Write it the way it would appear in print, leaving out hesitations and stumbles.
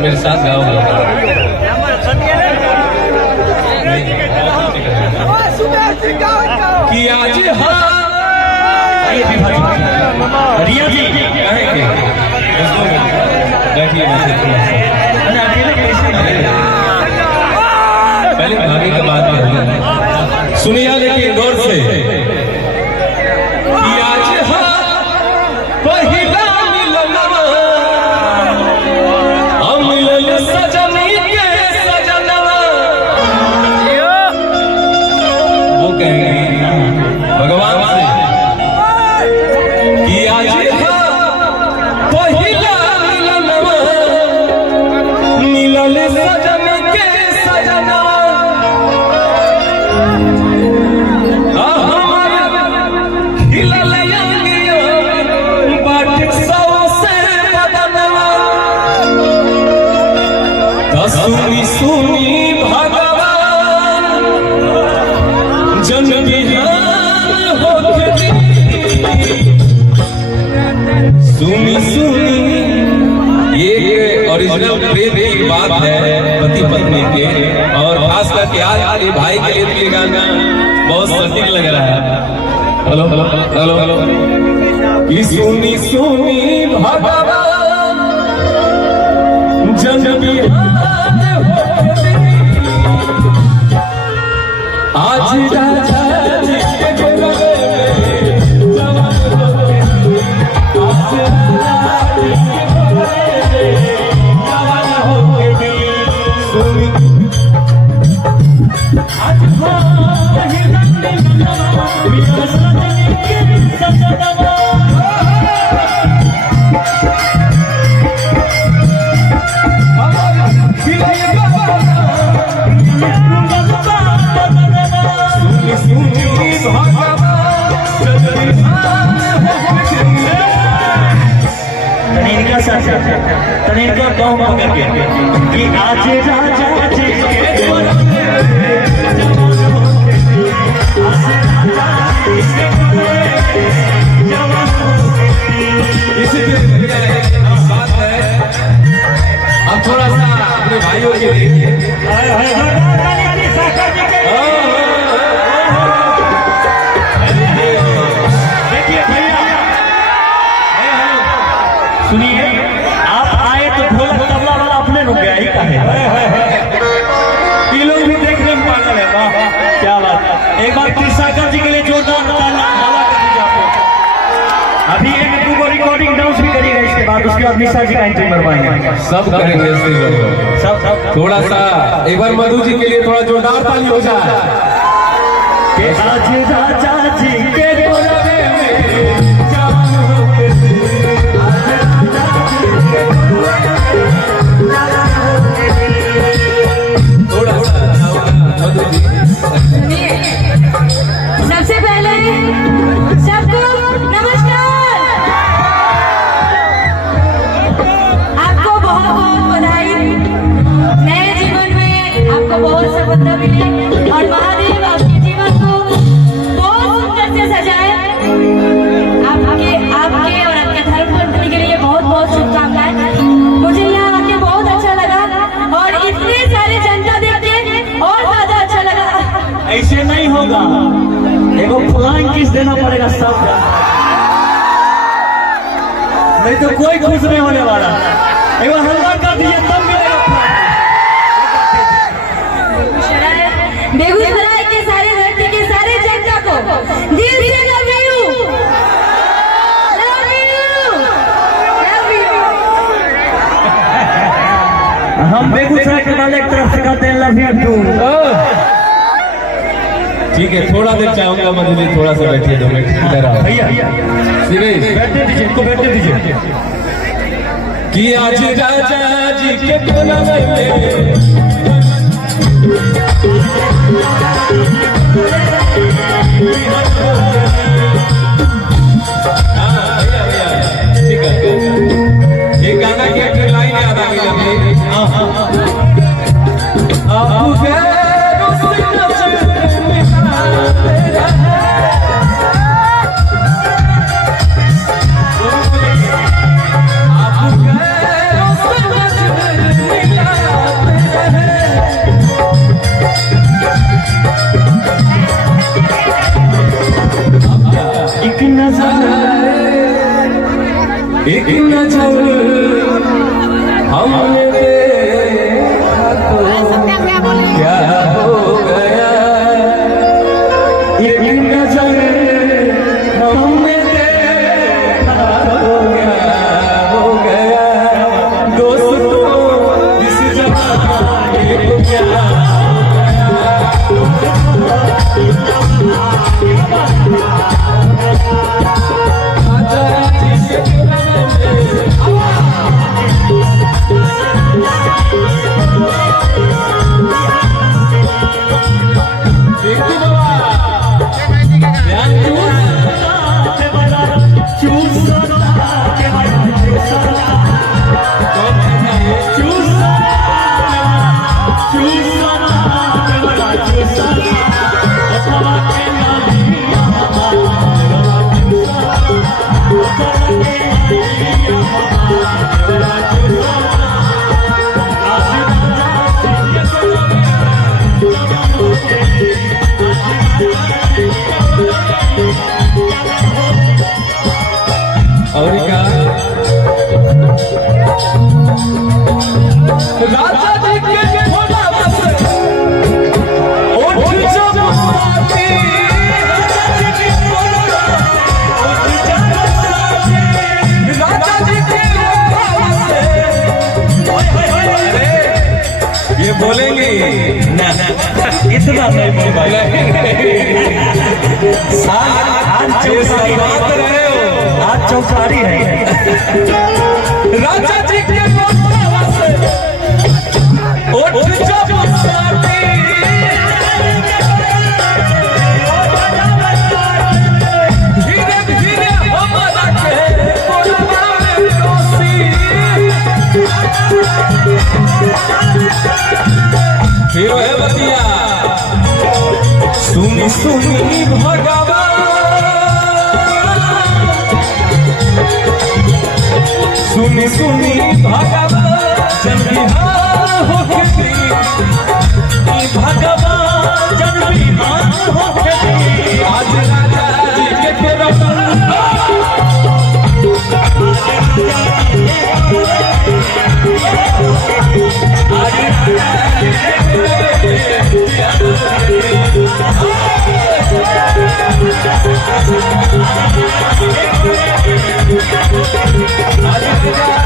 मेरे साथ गाओ कि आज रिया जी बैठिए पहले भागे के बाद में सुनिए लेकिन गौर से कि आज पहिला मिलनवा अमिलन सजनी के सजनवा वो कहेंगे भगवान से कि आज पहिला मिलनवा मिलन सजनी के सजनवा सुनी सुनी भगवान जन बिहान होके सुनी सुनी ये ओरिजिनल प्रेम की बात है पति पत्नी के और खास करके आज भाई के लिए ये गाना बहुत सटीक लग रहा है। हेलो हेलो हेलो हेलो कि सुनी सुनी भगवान जन बिहान आज राजा जी के गोरवे में जवान होके आज राजा जी के गोरवे में जवान होके सुनी आज पहिला मिलनवा मिलन सजनी के सजनवा तनिका गाँव पकड़ के कि आज राजा जी के बात है अब थोड़ा सा अपने भाइयों के लिए देखिए भैया सुनिए आप आए तो ढोल तबला वाला अपने रुक गया ही का है ये लोग भी देखने में पागल है। वाह क्या बात। एक बार कृष्णाकर जी के लिए जोरदार ताली कर दीजिए आप लोग। अभी एक दो रिकॉर्डिंग डांस भी करेगा इसके बाद उसके बाद निशा जी का एंट्री करवाएंगे सब करेंगे सब थोड़ा सा एक बार मधु जी के लिए थोड़ा जोरदार ताली हो जाए कि आज राजा जी के गोरवे में जवान होके थोड़ा सबसे पहले सबको नमस्कार। आपको बहुत बहुत बधाई। नए जीवन में आपको बहुत सफलता मिले और महादेव आपके जीवन को बहुत सुंदर से सजाए। आपके और आपके धर्म पत्नी के लिए बहुत बहुत शुभकामनाएं। मुझे यहाँ आके बहुत अच्छा लगा और इतने सारे जनता देखते और ज्यादा अच्छा लगा। ऐसे नहीं होगा, एगो फ्लाइंग किस देना पड़ेगा सब, नहीं तो कोई खुश नहीं होने वाला। एगो हल्ला कर दीजिए तब मिलेगा। बेगूसराय के सारे धरती के सारे जनता को दिल से love you, love you, love you. हम बेगूसराय के वाले एक तरफ से कहते हैं लव यू टू। ठीक है, थोड़ा देर चाहूंगा मधु जी, थोड़ा सा बैठिए 2 मिनट इधर आओ भैया सीरीज बैठने दीजिए, इनको बैठने दीजिए। कि आज राजा जी के गोरवे में ठीक है, ये गाना की एक लाइन याद आ गई अभी। एक नजर हमने देखा तो क्या हो गया, एक नजर हमने देखा तो क्या हो गया, दोस्तों इस जमाने को क्या और क्या राजा जी के भोला बस उठ जब साथी, राजा जी के ये बोलेंगे ना इतना नहीं बोल भाई। आज चौकारी है राजा जी के उठ जब साथी, धीरे धीरे हमारा के कोलबा में कोसी, फिर है बतिया सुनी सुनी भगवान, सुनी सुनी भगवान जन बिहार हो खेती, भगवान जन बीमार हो गए, आज राजा जी के केरवन आज